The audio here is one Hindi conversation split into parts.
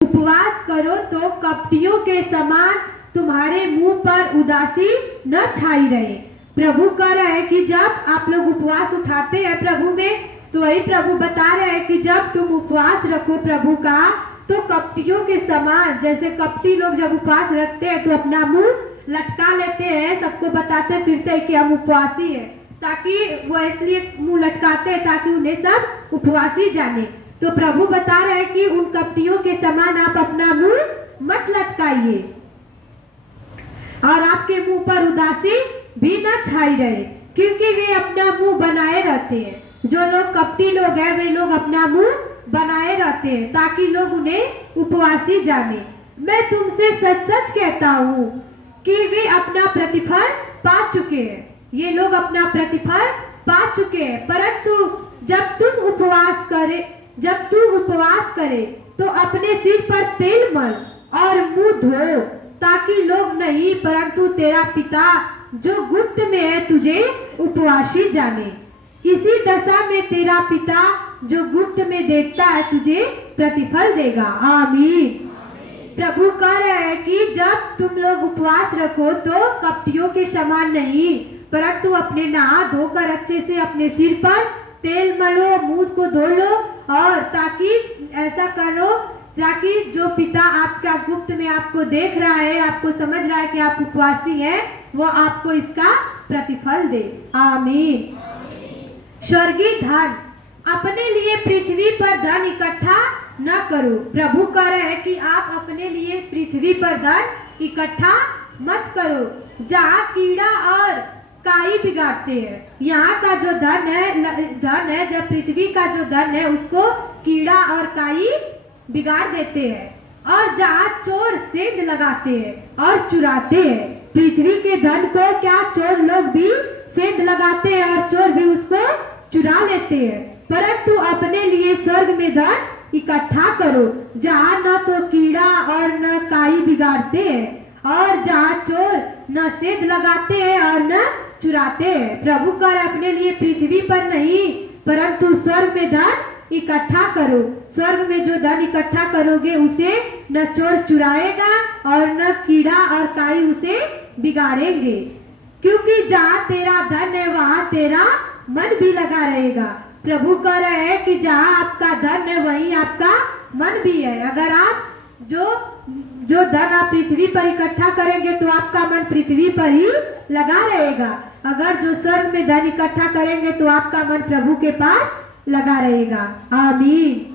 उपवास करो तो कपटियों के समान तुम्हारे मुंह पर उदासी न छाई रहे। प्रभु कह रहे हैं कि जब आप लोग उपवास उठाते हैं प्रभु में, तो वही प्रभु बता रहे हैं कि जब तुम उपवास रखो प्रभु का, तो कपटियों के समान, जैसे कपटी लोग जब उपवास रखते हैं तो अपना मुंह लटका लेते हैं, सबको बताते फिरते हैं कि हम उपवासी हैं, ताकि वो इसलिए मुंह लटकाते हैं ताकि उन्हें सब उपवासी जाने। तो प्रभु बता रहे हैं कि उन कपटियों के समान आप अपना मुंह मत लटकाइए और आपके मुंह पर उदासी भी न छाई रहे, क्योंकि वे अपना मुंह बनाए रहते हैं। जो लोग कपटी लोग हैं वे लोग अपना मुंह बनाए रहते हैं ताकि लोग उन्हें उपवासी जाने। मैं तुमसे सच सच कहता हूँ कि वे अपना प्रतिफल पा चुके हैं। ये लोग अपना प्रतिफल पा चुके हैं। परंतु जब तू उपवास करे तो अपने सिर पर तेल मल और मुंह धो, ताकि लोग नहीं परंतु तेरा पिता जो गुप्त में है तुझे उपवासी जाने। इसी दशा में तेरा पिता जो गुप्त में देखता है तुझे प्रतिफल देगा। आमीन। प्रभु कह रहे हैं कि जब तुम लोग उपवास रखो तो कपटियों के समान नहीं, परंतु अपने नहा धोकर अच्छे से अपने सिर पर तेल मलो, मुंह को धो लो, और ताकि ऐसा करो ताकि जो पिता आपका गुप्त में आपको देख रहा है, आपको समझ रहा है कि आप उपवासी हैं, वो आपको इसका प्रतिफल दे। आमीन। स्वर्गीय धन, अपने लिए पृथ्वी पर धन इकट्ठा न करो। प्रभु कह रहे हैं कि आप अपने लिए पृथ्वी पर धन इकट्ठा मत करो, जहाँ कीड़ा और काई बिगाड़ते हैं। यहाँ का जो धन है जब पृथ्वी का जो धन है उसको कीड़ा और काई बिगाड़ देते हैं, और जहाँ चोर सेंध लगाते हैं और चुराते हैं। पृथ्वी के धन को क्या चोर लोग भी सेंध लगाते हैं और चोर भी उसको चुरा लेते हैं। परंतु अपने लिए स्वर्ग में धन इकट्ठा करो, जहाँ न तो कीड़ा और न काई बिगाड़ते हैं, और जहाँ चोर न सेंध लगाते हैं और न चुराते हैं। प्रभु कर अपने लिए पृथ्वी पर नहीं परंतु स्वर्ग में धन इकट्ठा करो। स्वर्ग में जो धन इकट्ठा करोगे उसे न चोर चुराएगा और न कीड़ा और काई उसे बिगाड़ेंगे, क्योंकि जहाँ तेरा धन है वहाँ तेरा मन भी लगा रहेगा। प्रभु कह रहे हैं कि जहाँ आपका धन है वहीं आपका मन भी है। अगर आप जो धन आप पृथ्वी पर इकट्ठा करेंगे तो आपका मन पृथ्वी पर ही लगा रहेगा। अगर जो स्वर्ग में धन इकट्ठा करेंगे तो आपका मन प्रभु के पास लगा रहेगा। आमीन।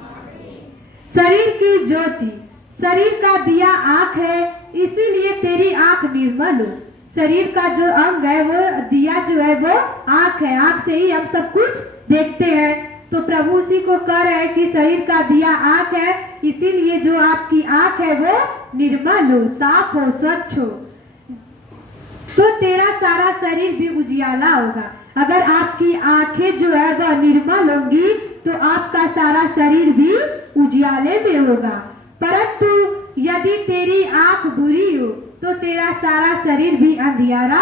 शरीर की ज्योति, शरीर का दिया आँख है, इसीलिए तेरी आँख निर्मल हो। शरीर का जो अंग है वो दिया जो है वो आँख है, आँख से ही हम सब कुछ देखते हैं। तो प्रभु उसी को कह रहे हैं कि शरीर का दिया आँख है, इसीलिए जो आपकी आँख है वो निर्मल हो, साफ हो, स्वच्छ हो, तो तेरा सारा शरीर भी उजियाला होगा। अगर आपकी आंखें जो है वह निर्मल होंगी तो आपका सारा शरीर भी उजियाले में होगा। परंतु यदि तेरी आंख बुरी हो तो तेरा सारा शरीर भी अंधियारा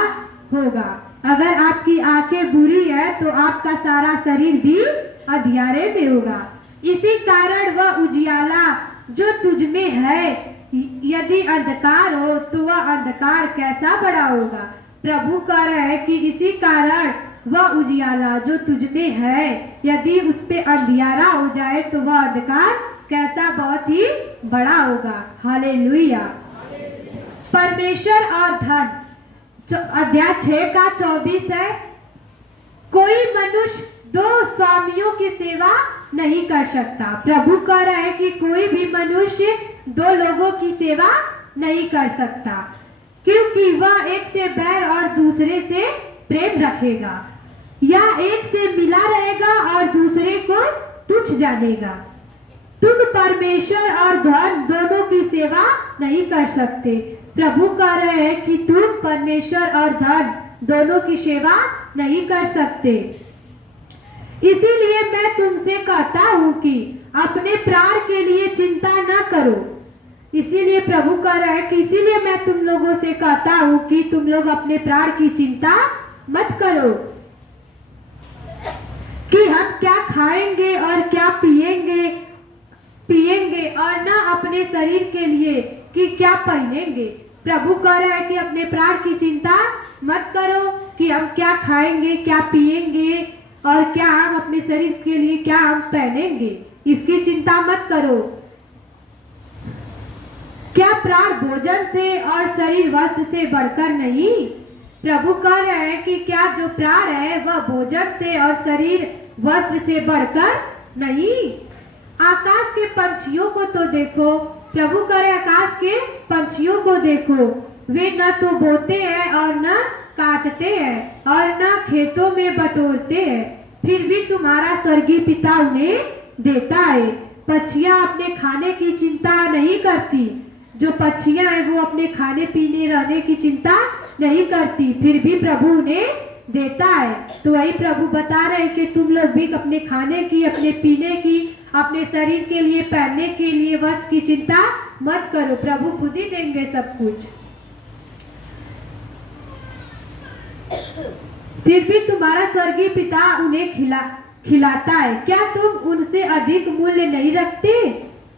होगा। अगर आपकी आंखें बुरी है तो आपका सारा शरीर भी अंधियारे में होगा। इसी कारण वह उजियाला जो तुझ में है, यदि अंधकार हो तो वह अंधकार कैसा बड़ा होगा। प्रभु कह रहे हैं कि इसी कारण वह उजियाला जो तुझ में है, यदि उस पे अंधियारा हो जाए तो वह अंधकार कैसा बहुत ही बड़ा होगा। हालेलुया। परमेश्वर और धन, अध्याय 6 का 24 है। कोई मनुष्य दो स्वामियों की सेवा नहीं कर सकता। प्रभु कह रहे हैं कि कोई भी मनुष्य दो लोगों की सेवा नहीं कर सकता, क्योंकि वह एक से बैर और दूसरे से प्रेम रखेगा, या एक से मिला रहेगा और दूसरे को तुच्छ जानेगा। तुम परमेश्वर और धन दोनों की सेवा नहीं कर सकते। प्रभु कह रहे हैं कि तुम परमेश्वर और धन दोनों की सेवा नहीं कर सकते। इसीलिए मैं तुमसे कहता हूं कि अपने प्राण के लिए चिंता न करो। इसीलिए प्रभु कह रहा है कि इसीलिए मैं तुम लोगों से कहता हूं कि तुम लोग अपने प्राण की चिंता मत करो कि हम क्या खाएंगे और क्या पिएंगे पिएंगे और न अपने शरीर के लिए कि क्या पहनेंगे। प्रभु कह रहे हैं कि अपने प्राण की चिंता मत करो कि हम क्या खाएंगे, क्या पिएंगे और क्या हम अपने शरीर के लिए क्या हम पहनेंगे, इसकी चिंता मत करो। क्या प्राण भोजन से और शरीर वस्त्र से बढ़कर नहीं। प्रभु कह रहे हैं कि क्या जो प्राण है वह भोजन से और शरीर वस्त्र से बढ़कर नहीं। आकाश के पंछियों को तो देखो, प्रभु कह रहे आकाश के पंछियों को देखो, वे न तो बोते हैं और न काटते हैं और न खेतों में बटोरते हैं, फिर भी तुम्हारा स्वर्गीय पिता उन्हें देता है। पक्षियां अपने खाने की चिंता नहीं करती, जो पक्षियां हैं वो अपने खाने पीने रहने की चिंता नहीं करती, फिर भी प्रभु उन्हें देता है। तो वही प्रभु बता रहे हैं कि तुम लोग भी अपने खाने की, अपने पीने की, अपने शरीर के लिए पहनने के लिए वस्त्र की चिंता मत करो, प्रभु खुद ही देंगे सब कुछ। फिर भी तुम्हारा स्वर्गीय पिता उन्हें खिलाता है, क्या तुम उनसे अधिक मूल्य नहीं रखते।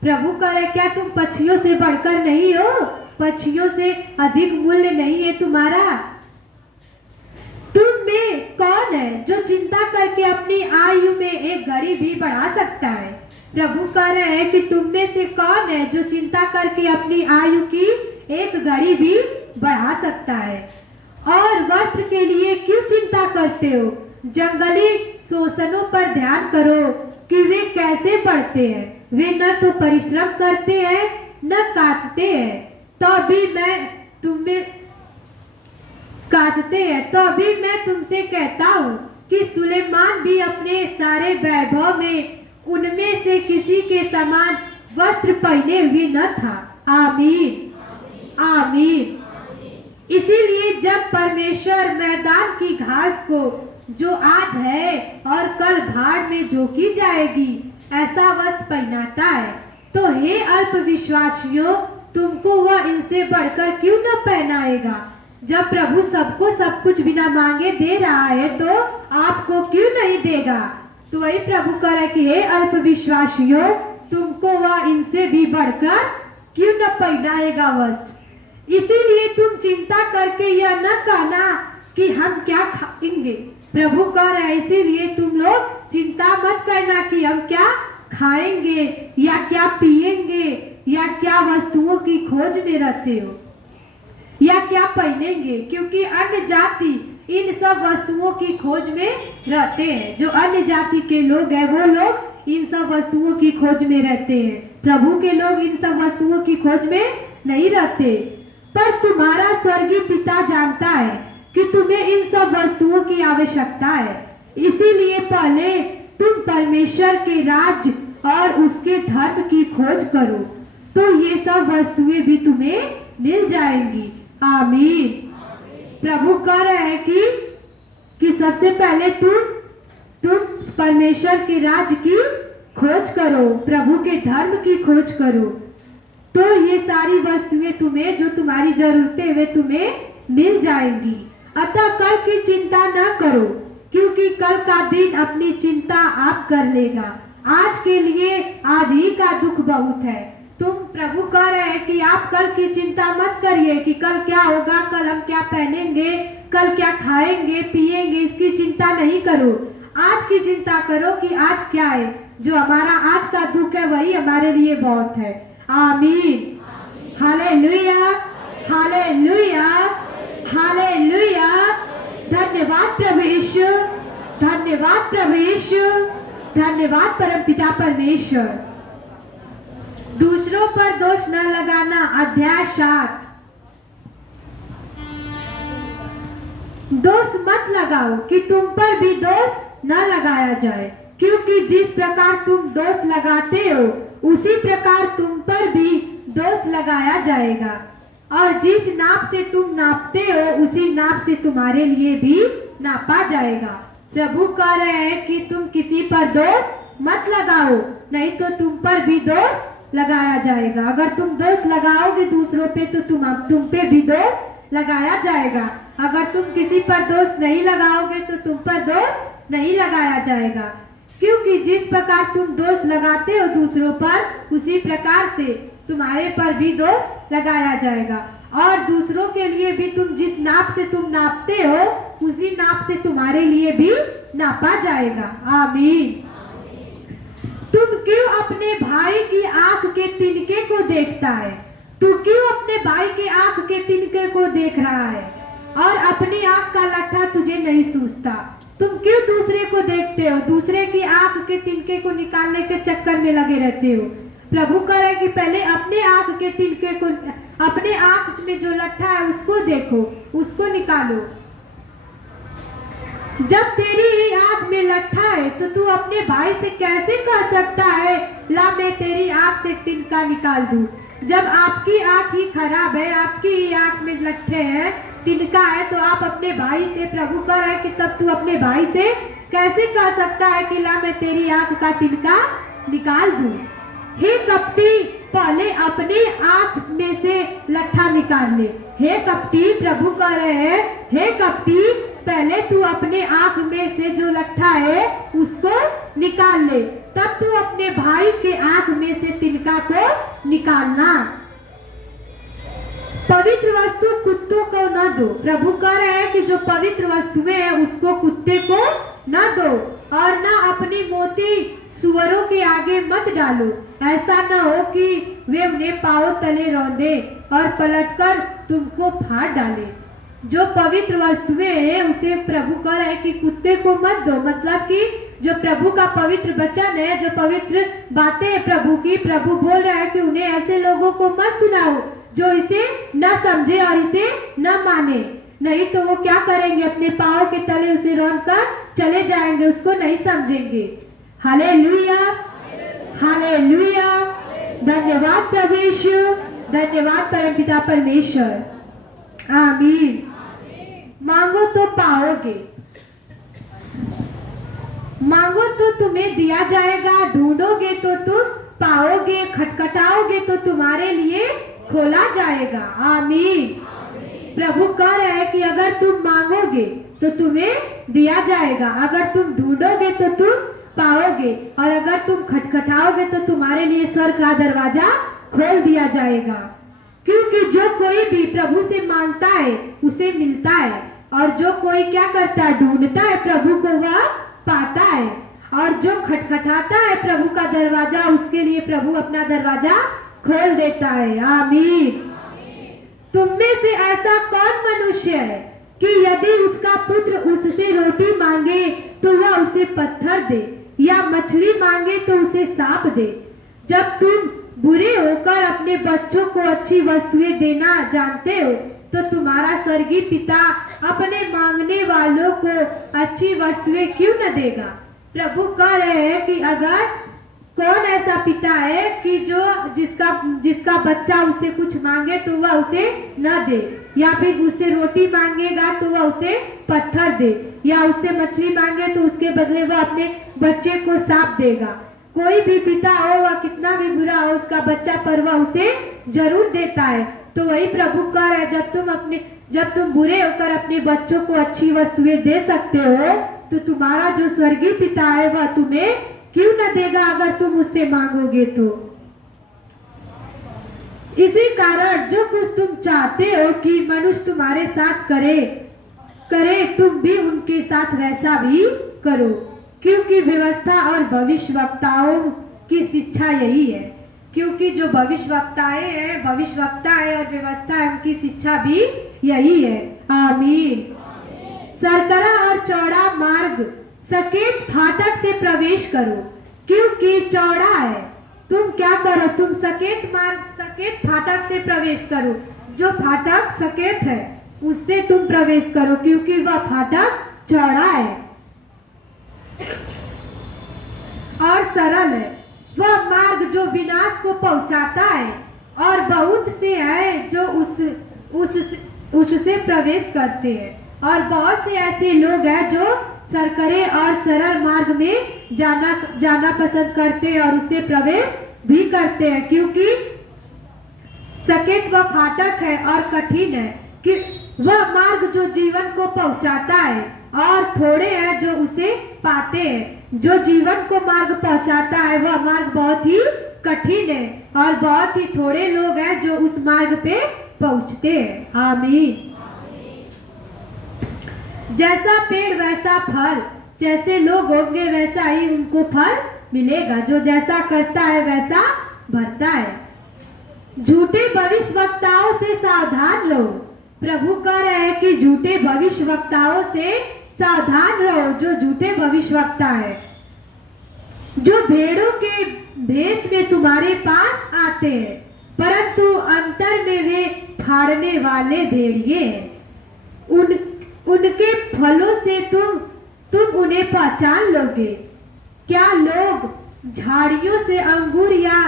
प्रभु कह रहे क्या तुम पक्षियों से बढ़कर नहीं हो, पक्षियों से अधिक मूल्य नहीं है तुम्हारा। तुम में कौन है जो चिंता करके अपनी आयु में एक घड़ी भी बढ़ा सकता है। प्रभु कह रहे हैं कि तुम में से कौन है जो चिंता करके अपनी आयु की एक घड़ी भी बढ़ा सकता है। और वस्त्र के लिए क्यों चिंता करते हो, जंगली शोषणों पर ध्यान करो कि वे कैसे बढ़ते हैं, वे न तो परिश्रम करते हैं न काटते हैं, तो भी मैं तुमसे कहता हूँ कि सुलेमान भी अपने सारे वैभव में उनमें से किसी के समान वस्त्र पहने हुए न था। आमीन आमीन। इसीलिए जब परमेश्वर मैदान की घास को जो आज है और कल भाड़ में झोंकी जाएगी ऐसा वस्त्र पहनाता है, तो हे अल्पविश्वासियों, तुमको वह इनसे बढ़कर क्यों न पहनाएगा। जब प्रभु सबको सब कुछ बिना मांगे दे रहा है तो आपको क्यों नहीं देगा। तो वही प्रभु कह रहा है कि हे अल्पविश्वासियों, तुमको वह इनसे भी बढ़कर क्यों न पहनाएगा वस्त्र। इसीलिए तुम चिंता करके यह न कहना कि हम क्या खाएंगे। प्रभु कह रहा है इसीलिए तुम लोग चिंता मत करना कि हम क्या खाएंगे या क्या पिएंगे या क्या वस्तुओं की खोज में रहते हो या क्या पहनेंगे, क्योंकि अन्य जाति इन सब वस्तुओं की खोज में रहते हैं। जो अन्य जाति के लोग हैं वो लोग इन सब वस्तुओं की खोज में रहते हैं, प्रभु के लोग इन सब वस्तुओं की खोज में नहीं रहते। पर तुम्हारा स्वर्गीय पिता जानता है कि तुम्हें इन सब वस्तुओं की आवश्यकता है, इसीलिए पहले तुम परमेश्वर के राज्य और उसके धर्म की खोज करो, तो ये सब वस्तुएं भी तुम्हें मिल जाएंगी। आमीन। प्रभु कह रहे हैं कि सबसे पहले तुम परमेश्वर के राज्य की खोज करो, प्रभु के धर्म की खोज करो, तो ये सारी वस्तुएं तुम्हें जो तुम्हारी जरूरतें वे तुम्हें मिल जाएंगी। अतः कल की चिंता न करो, क्योंकि कल का दिन अपनी चिंता आप कर लेगा। आज के लिए आज ही का दुख बहुत है। तुम प्रभु कह रहे हैं कि आप कल की चिंता मत करिए कि कल क्या होगा, कल हम क्या पहनेंगे, कल क्या खाएंगे पिएंगे, इसकी चिंता नहीं करो। आज की चिंता करो कि आज क्या है, जो हमारा आज का दुख है वही हमारे लिए बहुत है। आमीन। Hallelujah hallelujah hallelujah. धन्यवाद प्रभु यीशु, धन्यवाद प्रभु यीशु, धन्यवाद परमपिता परमेश्वर। दूसरों पर दोष न लगाना, अध्याय 7। दोष मत लगाओ कि तुम पर भी दोष न लगाया जाए, क्योंकि जिस प्रकार तुम दोष लगाते हो उसी प्रकार तुम पर भी दोष लगाया जाएगा, और जिस नाप से तुम नापते हो उसी नाप से तुम्हारे लिए भी नापा जाएगा। प्रभु कह रहे हैं कि तुम किसी पर दोष मत लगाओ, नहीं तो तुम पर भी दोष लगाया जाएगा। अगर तुम दोष लगाओगे दूसरों पे तो तुम पे भी दोष लगाया जाएगा। अगर तुम किसी पर दोष नहीं लगाओगे तो तुम पर दोष नहीं लगाया जाएगा। क्योंकि जिस प्रकार तुम दोष लगाते हो दूसरों पर, उसी प्रकार से तुम्हारे पर भी दोष लगाया जाएगा। और दूसरों के लिए भी तुम जिस नाप से तुम नापते हो, उसी नाप से तुम्हारे लिए भी नापा जाएगा। आमीन। तुम क्यों अपने भाई की आंख के तिनके को देखता है? तू क्यों अपने भाई के आंख के तिनके को देख रहा है और अपनी आंख का लट्ठा तुझे नहीं सूझता? तुम क्यों दूसरे को देखते हो, दूसरे की आंख के तिनके को निकालने के चक्कर में लगे रहते हो? प्रभु कह रहे कि पहले अपने आंख के तिनके को, अपने आंख में जो लट्ठा है उसको देखो, उसको निकालो। जब तेरी ही आंख में लट्ठा है तो तू अपने भाई से कैसे कह सकता है, ला मैं तेरी आंख से तिनका निकाल दूं? जब आपकी आंख ही खराब है, आपकी ही आंख में लट्ठे हैं, तिनका है, तो आप अपने भाई से, प्रभु कह रहे कि तब तू अपने भाई से कैसे कह सकता है कि ला मैं तेरी आंख का तिनका निकाल दूं? हे कपटी, पहले अपने आंख में से लट्ठा निकाल ले। हे कपटी, प्रभु कह रहे हैं, हे कपटी, पहले तू अपने आंख में से जो लट्ठा है उसको निकाल ले, तब तू अपने भाई के आंख में से तिनका को निकालना। पवित्र वस्तु कुत्तों को न दो। प्रभु कह रहे हैं कि जो पवित्र वस्तुएं हैं उसको कुत्ते को न दो, और न अपनी मोती सुअरों के आगे मत डालो। ऐसा न हो कि वे उन्हें पांव तले रौंदे और पलटकर तुमको फाड़ डाले। जो पवित्र वस्तुएं हैं उसे प्रभु कह रहे हैं कि कुत्ते को मत दो। मतलब कि जो प्रभु का पवित्र वचन है, जो पवित्र बातें हैं प्रभु की, प्रभु बोल रहे हैं कि उन्हें ऐसे लोगों को मत सुनाओ जो इसे न समझे और इसे न माने। नहीं तो वो क्या करेंगे, अपने पांव के तले उसे रौंदकर चले जाएंगे, उसको नहीं समझेंगे। Hallelujah, hallelujah. धन्यवाद प्रभु यीशु, धन्यवाद परमपिता परमेश्वर। आमीन। मांगो तो पाओगे, मांगो तो तुम्हें दिया जाएगा, ढूंढोगे तो तुम पाओगे, खटखटाओगे तो तुम्हारे लिए खोला जाएगा। आमीन। प्रभु कह रहे हैं कि अगर तुम मांगोगे तो तुम्हें दिया जाएगा, अगर तुम ढूंढोगे तो तुम पाओगे, और अगर तुम खटखटाओगे तो तुम्हारे लिए स्वर्ग का दरवाजा खोल दिया जाएगा। क्योंकि जो कोई भी प्रभु से मांगता है उसे मिलता है, और जो कोई क्या करता है, ढूंढता है प्रभु को, वह पाता है, और जो खटखटाता है प्रभु का दरवाजा, उसके लिए प्रभु अपना दरवाजा खोल देता है। आमीन। तुम में से ऐसा कौन मनुष्य है कि यदि उसका पुत्र उससे रोटी मांगे तो वह उसे पत्थर दे, या मछली मांगे तो उसे सांप दे? जब तुम बुरे होकर अपने बच्चों को अच्छी वस्तुएं देना जानते हो तो तुम्हारा स्वर्गीय पिता अपने मांगने वालों को अच्छी वस्तुएं क्यों न देगा? प्रभु कह रहे हैं कि अगर कौन ऐसा पिता है कि जो जिसका बच्चा उससे कुछ मांगे तो वह उसे न दे, या फिर उससे रोटी मांगेगा तो वह उसे पत्थर दे, या उससे मछली मांगे तो उसके बदले वह अपने बच्चे को सांप देगा। कोई भी पिता हो, वह कितना भी बुरा हो, उसका बच्चा पर वह उसे जरूर देता है। तो वही प्रभु कह रहा है, जब तुम बुरे होकर अपने बच्चों को अच्छी वस्तुएं दे सकते हो तो तुम्हारा जो स्वर्गीय पिता है वह तुम्हें क्यों न देगा अगर तुम उससे मांगोगे तो। इसी कारण जो कुछ तुम चाहते हो कि मनुष्य तुम्हारे साथ करे तुम भी उनके साथ वैसा भी करो, क्योंकि व्यवस्था और भविष्यवक्ताओं की शिक्षा यही है। क्योंकि जो भविष्यवक्ता है और व्यवस्था है, उनकी शिक्षा भी यही है। आमीन। सरकरा और चौड़ा मार्ग सकेत फाटक से प्रवेश करो, क्योंकि चौड़ा है। तुम क्या करो, तुम सकेत फाटक से प्रवेश करो। जो फाटक सकेत है उससे तुम प्रवेश करो, क्योंकि वह फाटक चौड़ा है और सरल है। वह मार्ग जो विनाश को पहुंचाता है, और बहुत से हैं जो उससे प्रवेश करते हैं, और बहुत से ऐसे लोग हैं जो सरकरे और सरल मार्ग में जाना पसंद करते हैं और उससे प्रवेश भी करते हैं। क्योंकि सकेत वह फाटक है और कठिन है कि वह मार्ग जो जीवन को पहुंचाता है, और थोड़े हैं जो उसे पाते हैं। जो जीवन को मार्ग पहुंचाता है वह मार्ग बहुत ही कठिन है और बहुत ही थोड़े लोग हैं जो उस मार्ग पे पहुंचते हैं। आमीन। जैसा पेड़ वैसा फल, जैसे लोग होंगे वैसा ही उनको फल मिलेगा। जो जैसा करता है वैसा भरता है। झूठे भविष्यवक्ताओं से सावधान रहो। प्रभु कह रहे हैं कि झूठे भविष्यवक्ताओं से सावधान रहो। जो झूठे भविष्यवक्ता है, जो भेड़ों के भेष में तुम्हारे पास आते हैं, परंतु अंतर में वे फाड़ने वाले भेड़िए हैं। उनके फलों से तुम उन्हें पहचान लोगे। क्या लोग झाड़ियों से अंगूर या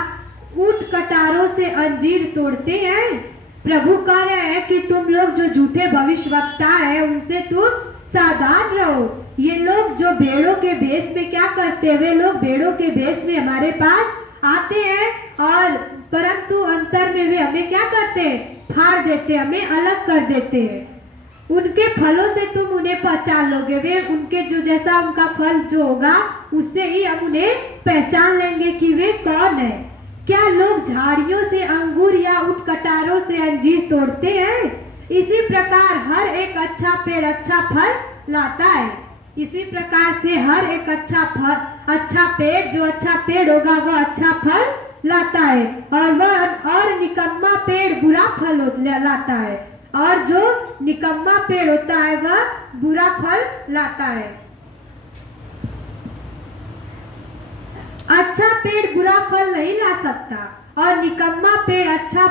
ऊंट कटारों से अंजीर तोड़ते हैं? प्रभु कह रहे हैं कि तुम लोग जो झूठे भविष्यवक्ता है उनसे तुम सावधान रहो। ये लोग जो भेड़ों के भेष में क्या करते हैं, वे लोग भेड़ों के भेष में हमारे पास आते हैं और परंतु अंतर में वे हमें क्या करते हैं, फाड़ देते हैं, हमें अलग कर देते हैं। उनके फलों से तुम उन्हें पहचान लोगे। वे उनके जो जैसा उनका फल जो होगा उससे ही हम उन्हें पहचान लेंगे कि वे कौन है। क्या लोग झाड़ियों से अंगूर या ऊंट कटारों से अंजीर तोड़ते हैं? इसी प्रकार हर एक अच्छा पेड़ अच्छा फल लाता है। इसी प्रकार से हर एक अच्छा पेड़ जो अच्छा पेड़ होगा वह अच्छा फल लाता है और निकम्मा पेड़ बुरा फल लाता है और जो निकम्मा पेड़ होता है वह बुरा फल लाता है। अच्छा पेड़ बुरा फल नहीं ला सकता और निकम्मा पेड़ अच्छा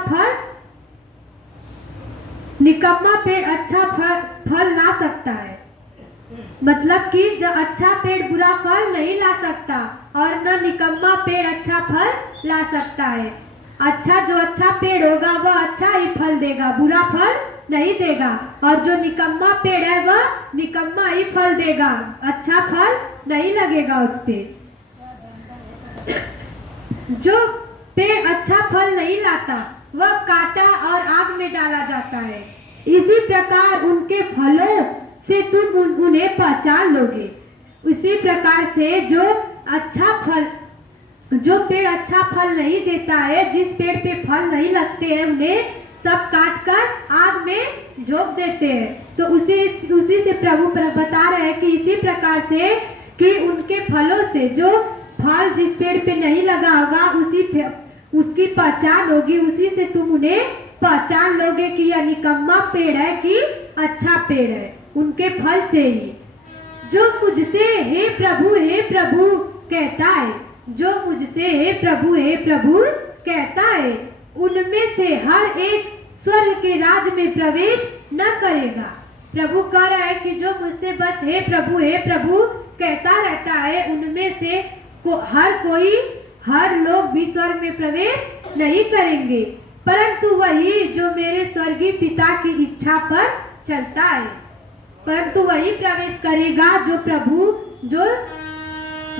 फल ला सकता है। मतलब कि जो अच्छा पेड़ बुरा फल नहीं ला सकता और न निकम्मा पेड़ अच्छा फल ला सकता है। जो अच्छा पेड़ होगा वह अच्छा ही फल देगा, बुरा फल नहीं देगा, और जो निकम्मा पेड़ है वह निकम्मा ही फल देगा, अच्छा फल नहीं लगेगा उस पे। जो पेड़ अच्छा फल नहीं लाता वह काटा और आग में डाला जाता है। इसी प्रकार उनके फलों से तुम उन्हें पहचान लोगे। इसी प्रकार से जो पेड़ अच्छा फल नहीं देता है, जिस पेड़ पे फल नहीं लगते हैं, उन्हें सब काट कर आग में झोंक देते हैं। तो उसी से प्रभु बता रहे हैं कि इसी प्रकार से कि उनके फलों से जो फल जिस पेड़ पे नहीं लगा होगा उसकी पहचान होगी। उसी से तुम उन्हें पहचान लोगे कि यह निकम्मा पेड़ है कि अच्छा पेड़ है, उनके फल से ही। जो मुझसे हे प्रभु कहता है, जो मुझसे हे प्रभु कहता है, उनमें से हर एक स्वर्ग के राज में प्रवेश न करेगा। प्रभु कह रहा है कि जो मुझसे बस हे प्रभु कहता रहता है, उनमें से हर लोग भी स्वर्ग में प्रवेश नहीं करेंगे, परंतु वही जो मेरे स्वर्गीय पिता की इच्छा पर चलता है, परंतु वही प्रवेश करेगा। जो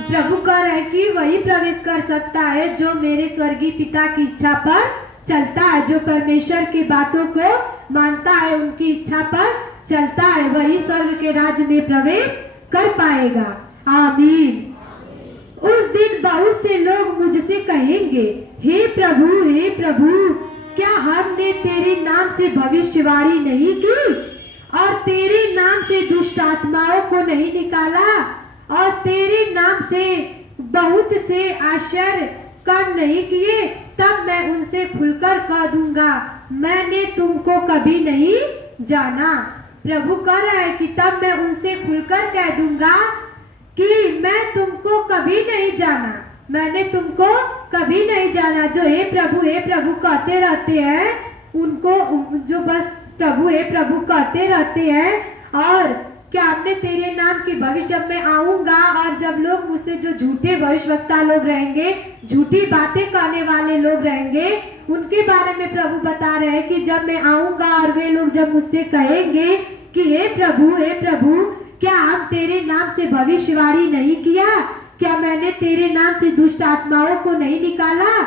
प्रभु कह रहे हैं कि वही प्रवेश कर सकता है जो मेरे स्वर्गीय पिता की इच्छा पर चलता है, जो परमेश्वर की बातों को मानता है, उनकी इच्छा पर चलता है, वही स्वर्ग के राज्य में प्रवेश कर पाएगा। आमीन। उस दिन बहुत से लोग मुझसे कहेंगे, हे प्रभु क्या हमने तेरे नाम से भविष्यवाणी नहीं की और तेरे नाम से दुष्ट आत्माओं को नहीं निकाला और तेरे नाम से बहुत से आश्चर्य कर्म नहीं किए? तब मैं उनसे खुलकर कह दूंगा, मैंने तुमको कभी नहीं जाना। प्रभु कह रहा है कि तब मैं उनसे खुलकर कह दूंगा कि मैं तुमको कभी नहीं जाना, मैंने तुमको कभी नहीं जाना। जो हे प्रभु कहते रहते हैं, उनको जो बस प्रभु कहते रहते हैं, और क्या हमने तेरे नाम की भविष्य, जब मैं आऊंगा और जब लोग मुझसे जो झूठे भविष्यवक्ता लोग रहेंगे, झूठी बातें कहने वाले लोग रहेंगे, उनके बारे में प्रभु बता रहे हैं कि जब मैं आऊंगा और वे लोग जब मुझसे कहेंगे कि हे प्रभु क्या हम तेरे नाम से भविष्यवाणी नहीं किया, क्या मैंने तेरे नाम से दुष्ट आत्माओं को नहीं निकाला?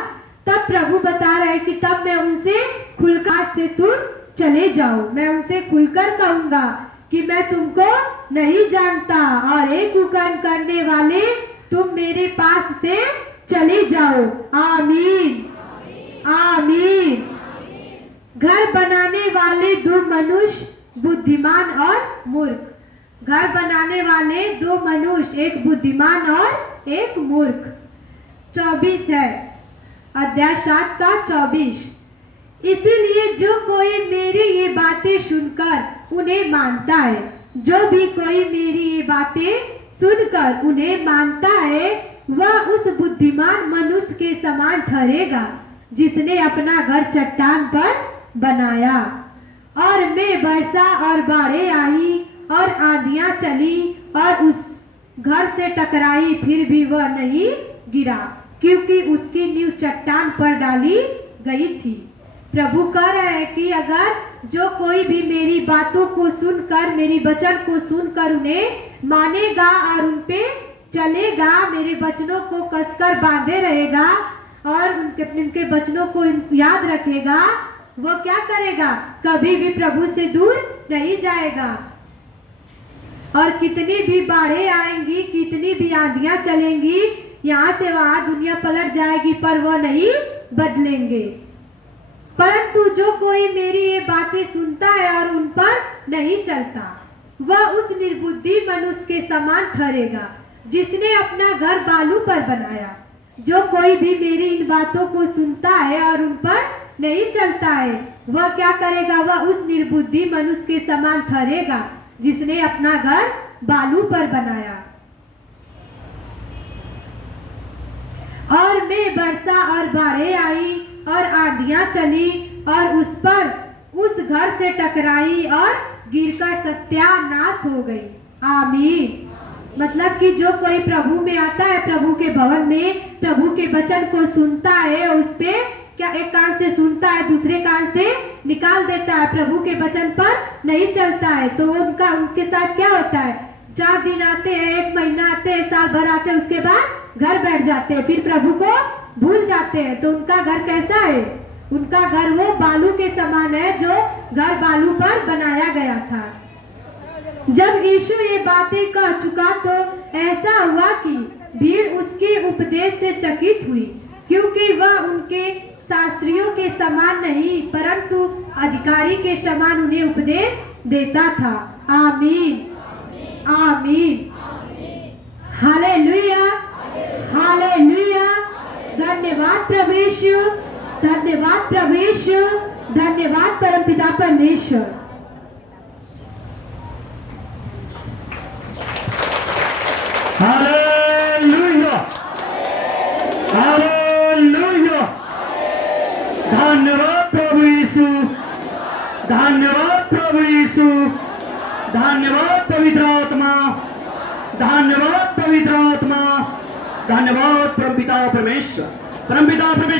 तब प्रभु बता रहे हैं कि तब मैं उनसे खुलकर से तुम चले जाओ, मैं उनसे खुलकर कहूंगा कि मैं तुमको नहीं जानता और एक कुकर्म करने वाले तुम मेरे पास से चले जाओ। आमीन आमीन। घर बनाने वाले दो मनुष्य, बुद्धिमान और मूर्ख। घर बनाने वाले दो मनुष्य, एक बुद्धिमान और एक मूर्ख। 24 है, अध्याय 7 का 24। इसीलिए जो कोई मेरी ये बातें सुनकर उन्हें मानता है, जो भी कोई मेरी ये बातें सुनकर उन्हें मानता है, वह उस बुद्धिमान मनुष्य के समान ठहरेगा जिसने अपना घर चट्टान पर बनाया। और में वर्षा और बाढ़ें आई और आंधियां चली और उस घर से टकराई, फिर भी वह नहीं गिरा, क्योंकि उसकी नींव चट्टान पर डाली गई थी। प्रभु कह रहे हैं कि अगर जो कोई भी मेरी बातों को सुनकर, मेरी वचन को सुनकर उन्हें मानेगा और उन पे चलेगा, मेरे वचनों को कसकर बांधे रहेगा और उनके वचनों को याद रखेगा, वो क्या करेगा? कभी भी प्रभु से दूर नहीं जाएगा। और कितनी भी बाढ़ें आएंगी, कितनी भी आंधियां चलेंगी, यहाँ से वहां दुनिया पलट जाएगी, पर वह नहीं बदलेंगे। परंतु जो कोई मेरी ये बातें सुनता है और उन पर नहीं चलता, वह उस निर्बुद्धि मनुष्य के समान ठहरेगा जिसने अपना घर बालू पर बनाया। जो कोई भी मेरी इन बातों को सुनता है और उन पर नहीं चलता है, वह क्या करेगा? वह उस निर्बुद्धि मनुष्य के समान ठहरेगा जिसने अपना घर बालू पर बनाया। और में वर्षा और बाढ़ें आई और आंधियां चली और उस घर से टकराई और गिरकर सत्यानाश हो गई। आमीन। मतलब कि जो कोई प्रभु में आता है, प्रभु के भवन में प्रभु के वचन को सुनता है, उस पे क्या एक कान से सुनता है, दूसरे कान से निकाल देता है, प्रभु के वचन पर नहीं चलता है, तो उनके साथ क्या होता है? 4 दिन आते हैं, 1 महीना आते हैं, साल भर आते हैं, उसके बाद घर बैठ जाते हैं, फिर प्रभु को भूल जाते हैं। तो उनका घर कैसा है? उनका घर वो बालू के समान है जो घर बालू पर बनाया गया था। जब यीशु ये बातें कह चुका तो ऐसा हुआ कि भीड़ उसके उपदेश से चकित हुई, क्योंकि वह उनके शास्त्रियों के समान नहीं परंतु अधिकारी के समान उन्हें उपदेश देता था। आमीन आमीन। Hallelujah hallelujah. धन्यवाद प्रभु यीशु, धन्यवाद प्रभु यीशु, धन्यवाद परमपिता परमेश्वर। Hallelujah hallelujah. धन्यवाद प्रभु यीशु, धन्यवाद प्रभु यीशु, धन्यवाद पवित्र आत्मा, धन्यवाद पवित्र आत्मा, धन्यवाद परमपिता परमेश्वर, परमपिता परमेश्वर।